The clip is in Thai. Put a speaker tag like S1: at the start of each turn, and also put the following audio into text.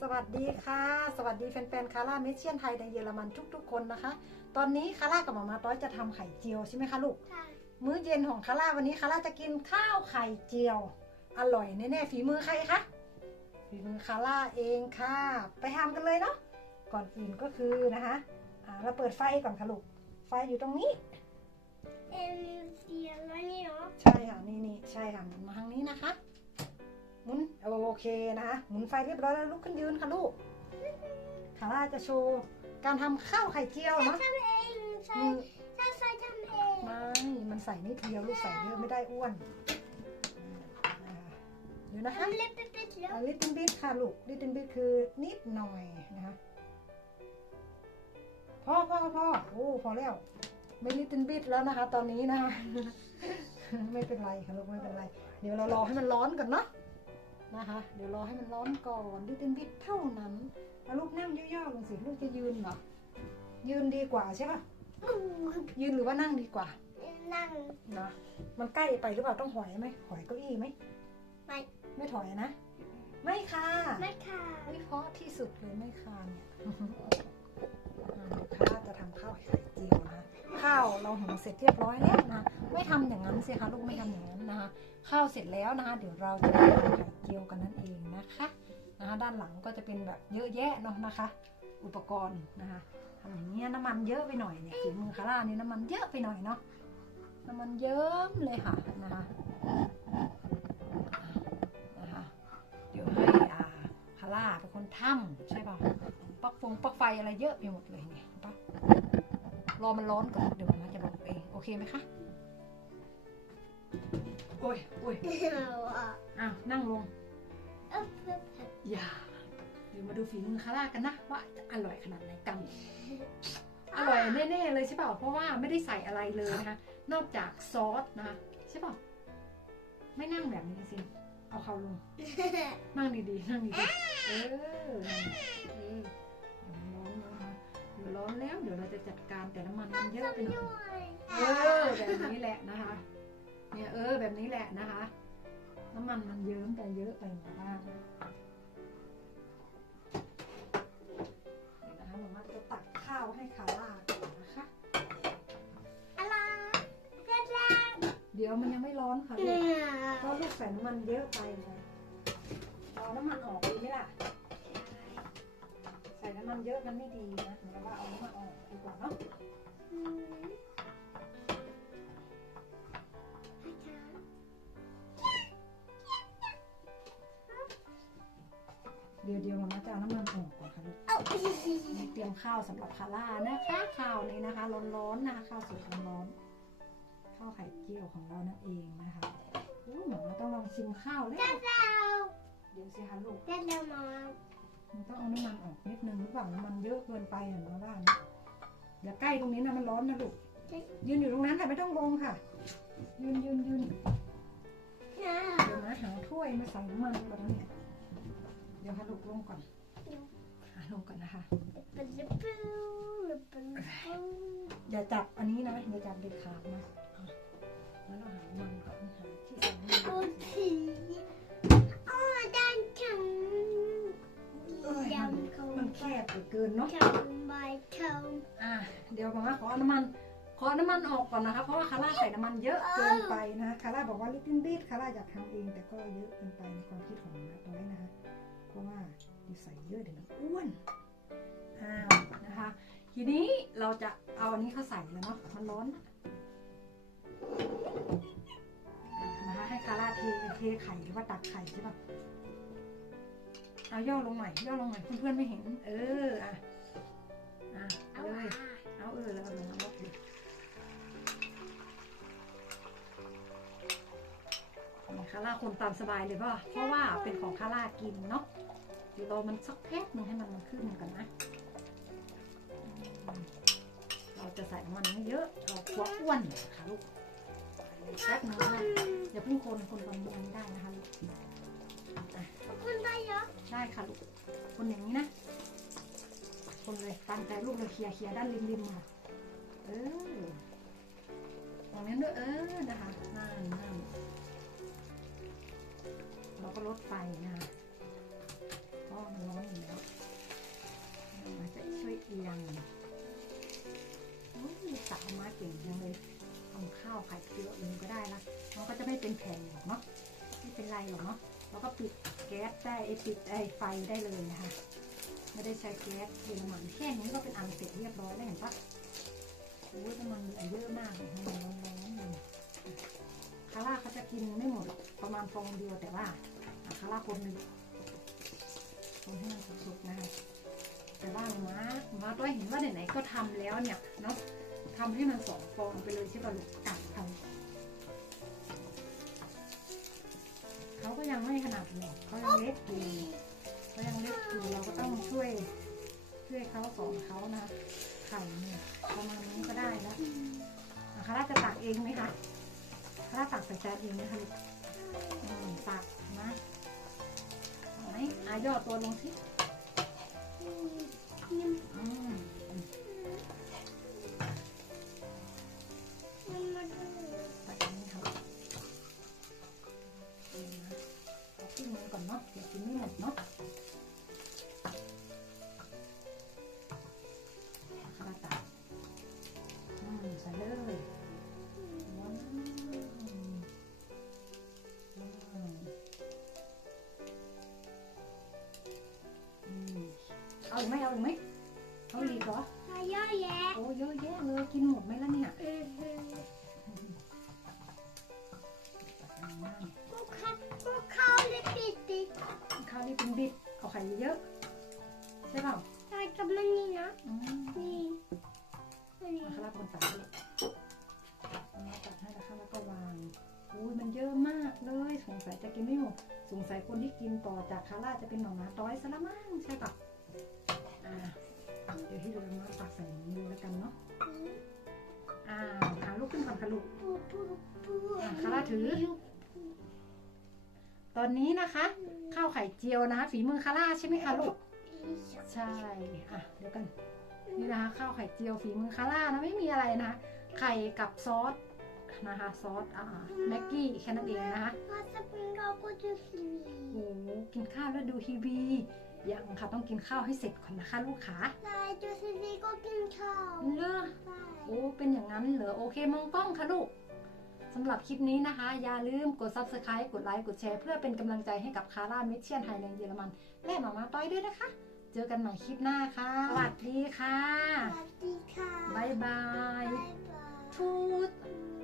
S1: สวัสดีค่ะ สวัสดีแฟนๆคาร่าเมเชียนไทยในเยอรมันทุก ๆ คนนะคะ ตอนนี้คาร่ากับหมามาต้อยจะทำไข่เจียวใช่ไหมคะลูก
S2: ค่ะ
S1: มื้อเย็นของคาร่าวันนี้คาร่าจะกินข้าวไข่เจียว อร่อยแน่ๆฝีมือใครคะฝีมือคาร่าเองค่ะ ไปทำกันเลยเนาะก่อนอื่นก็คือนะคะอ่าเราเปิดไฟก่อนค่ะลูกไฟอยู่ตรงนี้
S2: เอ็มเสียแล้วนี่เนาะ
S1: ใช่ค่ะนี่นี่ใช่ค่ะหมุนมาทางนี้นะคะ หมุนโอเคนะคะหมุนไฟเรียบร้อยแล้วลุกขึ้นยืนค่ะลูกคาร่าจะโชว์การทำข้าวไข่เจียวเนาะ
S2: ทำเองใช่
S1: มือ
S2: ถ้าใส่ทำเอง
S1: ไม่มันใส่นิดเดียวลูกใส่เยอะไม่ได้อ้วนอ่าเดี๋ยวนะคะ
S2: ทำเล็บเป๊ะๆแล้ว
S1: ลิตเติ้ลบิทค่ะลูกลิตเติ้ลบิทคือนิดหน่อยนะคะพ่อพ่อพ่อโอ้พอแล้ว ไม่ลิตเติ้ลบิทแล้วนะคะ ตอนนี้นะคะไม่เป็นไรค่ะลูกไม่เป็นไร เดี๋ยวเรารอให้มันร้อนก่อนเนาะ นะคะ เดี๋ยวรอให้มันร้อนก่อนลิตเติ้ลบิทเท่านั้นแล้วลูกนั่งย่อๆลงสิลูกจะยืนเหรอยืนดีกว่าใช่ปะยืนหรือว่านั่งดีกว่า
S2: นั่ง
S1: นะมันใกล้ไปหรือเปล่าต้องหอยไหมหอยเก้าอี้ไหม
S2: ไม่
S1: ไม่ถอยนะ ไม่ค่ะ
S2: ไม่ค่ะ
S1: ไม่เพราะที่สุดเลยไม่ค่ะเนี่ย อ่าข้าจะทำข้าวไข่เจียวนะข้าวเราหุงเสร็จเรียบร้อยแล้วนะไม่ทำอย่างนั้นสิคะลูกไม่ทำอย่างนั้นนะคะข้าวเสร็จแล้วนะคะเดี๋ยวเราจะทำไข่เจียวกันนั่นเองนะคะนะคะด้านหลังก็จะเป็นแบบเยอะแยะเนาะนะคะ อุปกรณ์นะคะทำอย่างเงี้ยน้ำมันเยอะไปหน่อยเนี่ยฝีมือคาร่านี่น้ำมันเยอะไปหน่อยเนาะน้ำมันเยิ้มเลยค่ะนะคะนะคะเดี๋ยวให้อาคาร่าเป็นคนทำใช่ป่ะ ฟงปลั๊กไฟอะไรเยอะไปหมดเลยเนี่ยเห็นปะรอมันร้อนก่อนเดี๋ยวมันจะบอกเองโอเคไหมคะโอ้ยโอ้ย
S2: เอาอะ
S1: อ้าวนั่งลง
S2: เอ๊ะเอ๊ะ
S1: อย่าเดี๋ยวมาดูฝีมือคาร่ากันนะว่าจะอร่อยขนาดไหนกันอร่อยแน่ๆเลยใช่เปล่าเพราะว่าไม่ได้ใส่อะไรเลยนะคะนอกจากซอสนะคะใช่เปล่าไม่นั่งแบบนี้สิเอาเขาลงนั่งดีๆนั่งดีๆเออนั่นแหละเออเดี๋ยวมันร้อนแล้วเดี๋ยวเราจะจัดการแต่น้ำมันมันเยอะไปหน่อยเออแบบนี้แหละนะคะ เนี่ยเออแบบนี้แหละนะคะ น้ำมันมันเยิ้มไปเยอะไปหมดมากเดี๋ยวนะคะมามาจะตักข้าวให้คาร่าก่อนนะคะ
S2: อะไรเสร็จแล้ว
S1: เดี๋ยวมันยังไม่ร้อนค่ะลู
S2: เนี่
S1: กเพราะลูกใส่น้ำมันเยอะไปเลยเอน้ำมันออกดีไหมล่ะ ส่น้ำมันเยอะมันไม่ดีนะเราว่าเอาน้ำมันออกดีกว่าเนาะ
S2: อืมนะคะ
S1: เดี๋ยวเดี๋ยวมาม่าจะเอาน้ำมันออกก่อนค่ะลูก
S2: เอา
S1: นี่เตรียมข้าวสำหรับคาร่านะคะข้าวนี้นะคะ ร้อนๆนะคะข้าวสดร้อนๆข้าวไข่เจียวของเรานั่นเองนะคะอู้หมาม่าต้องลองชิมข้าวแล้ว
S2: แล้ว
S1: เดี๋ยวสิคะลูก
S2: แล้วเรา มา
S1: มันต้องเอาน้ำมันออกนิดนึงหรือเปล่าน้ำมันเยอะเกินไปอะมาว่านะอย่าใกล้ตรงนี้นะมันร้อนนะลูกยืนอยู่ตรงนั้นค่ะไม่ต้องลงค่ะ ยืนยืนยืน
S2: นะ
S1: เดี๋ยวนะหาถ้วยมาใส่น้ำมันก่อนนะเนี่ยเดี๋ยวค่ะลูกลงก่อนหาลงก่อนนะคะ
S2: เป็นปิ้วเป็นปิ้ว
S1: อย่าจับอันนี้นะอย่าจับเด็ดขาดนะอะแล้วเราหาน้ำมันก่อนหาที่ใส่น้ำมัน
S2: อ
S1: เกินเนาะ
S2: ทำใบเทา
S1: อะเดี๋ยวมาขอเอาน้ำมัน ขอน้ำมันออกก่อนนะคะ เพราะว่าคาร่าใส่น้ำมันเยอะเกินไปนะคะคาร่าบอกว่าลิตเติ้ลบิทคาร่าอยากทำเองแต่ก็เยอะเกินไปในความคิดของน้าต้อยนะคะเพราะว่าเดี๋ยวใส่เยอะเดี๋ยวมันอ้วนอ้าวนะคะ ทีนี้เราจะเอาอันนี้เข้าใส่แล้วเนาะมันร้อนอะนะคะให้คาร่าเทเทไข่หรือว่าตักไข่ใช่ปะ เอาย่อลงหน่อยย่อลงหน่อยเพื่อนๆไม่เห็น เอออะอะ
S2: เล
S1: ยเอาเออแล้วเอาลงมาลดดินี่คาร่าคนตามสบายเลยป่ะเพราะว่าเป็นของคาร่ากินเนาะเดี๋ยวรอมันสักแป๊บหนึงให้มันมันขึ้นกันนะ เราจะใส่มันไม่เยอะ เรากลัวอ้วนค่ะลูกแป๊บนึงนะอย่าเพิ่งคนคนตอนนี้ไม่ได้นะ ค่ะลูก
S2: ค
S1: นอย่างนี้นะ คนเลยตั้งใจลูกเลยเคลียร์เคลียร์ด้านริมริมๆค่ะเออตรงนี้ด้วยเออนะคะนั่นนั่นเราก็ลดไฟนะคะเพราะมันร้อนอยู่แล้วเอียงโอ้ยลูกสาวมาเก่งจังเลยทำข้าวไข่เจียวเองก็ได้ละมันก็จะไม่เป็นแผ่นหรอกเนาะไม่เป็นไรหรอกเนาะ แล้วก็ปิดแก๊สได้ปิดไอไฟได้เลยนะคะไม่ได้ใช้แก๊สเยอรมันแค่นี้ก็เป็นอันเสร็จเรียบร้อยแล้วเห็นปะโอ้ยน้ำมันเหลือเยอะมากเลยน้ำมันร้อนๆเลยคาร่าเขาจะกินไม่หมดประมาณฟองเดียวแต่ว่าคาร่าคนหนึ่งคนให้มันสุกๆนะคะแต่ว่าม้าม้าก็เห็นว่าไหนๆก็ทำแล้วเนี่ยเนาะทำให้มันสองฟองไปเลยใช่ป่ะลูก เขาก็ยังไม่ขนาดหรอกเขายังเล็กอยู่เขายังเล็กอยู่เราก็ต้องช่วยช่วยเขาสอนเขานะไข่เนี่ยประมาณนี้ก็ได้แล้วอะคาร่าจะตักเองไหมคะคาร่าตักใส่จานเองไหมคะลูกอืมตักนะเอาไหนอายอตัวลงสิ
S2: นี่
S1: อืม เนาะเดี๋ยวกินไม่หมดเนาะข้าวตัดอืมใส่เลยว้าวอืมอืมเอาอีกไหมเอาอีกไหมเอาอีกเหรอ
S2: มาเยอะแยะ
S1: โอ้เยอะแยะเลยกินหมดไหมล่ะเนี่ย ข้าวนี่เป็นบิดเอาไข่เยอะใช่เปล่า
S2: ใส่กับมันนี่นะ
S1: อืม
S2: นี่อันนี้
S1: เอาข้าวราดบนตักเลยเอามาตักให้แล้วข้าวแล้วก็วางอุ้ยมันเยอะมากเลยสงสัยจะกินไม่หมดสงสัยคนที่กินต่อจากคาร่าจะเป็นหนองนาต้อยซะละมั้งใช่ปะอ่าเดี๋ยวที่เหลือมาตักใส่มือแล้วกันเนาะอ่าหาลูกขึ้นก่อนค่ะลูก
S2: ปูปูปู
S1: อะคาร่าถือ ตอนนี้นะคะข้าวไข่เจียวนะคะฝีมือคาร่าใช่ไหมคะลูกใช่อะเดี๋ยวกันนี่นะคะข้าวไข่เจียวฝีมือคาร่านะไม่มีอะไรนะคะไข่กับซอสนะคะซอสอ่าแม็กกี้แค่นั้นเองนะคะ
S2: มาสปริงเราก็จะสี
S1: โอ้โหกินข้าวแล้วดูทีวียังค่ะต้องกินข้าวให้เสร็จก่อนนะคะลูกขา
S2: ลายดูทีวีก็กินข้าว
S1: เลอ
S2: ใช่
S1: โอ้เป็นอย่างนั้นเหรอโอเคมองกล้องค่ะลูก สำหรับคลิปนี้นะคะ อย่าลืมกด subscribe กดไลค์กดแชร์เพื่อเป็นกำลังใจให้กับคาร่าเมเชียนไทยแลนด์เยอรมัน และหมามาต้อยด้วยนะคะ เจอกันใหม่คลิปหน้าค่ะ สวัสดีค่ะ
S2: สวัสดีค่ะ
S1: บ๊ายบาย
S2: บ๊ายบาย
S1: ทูต
S2: อืม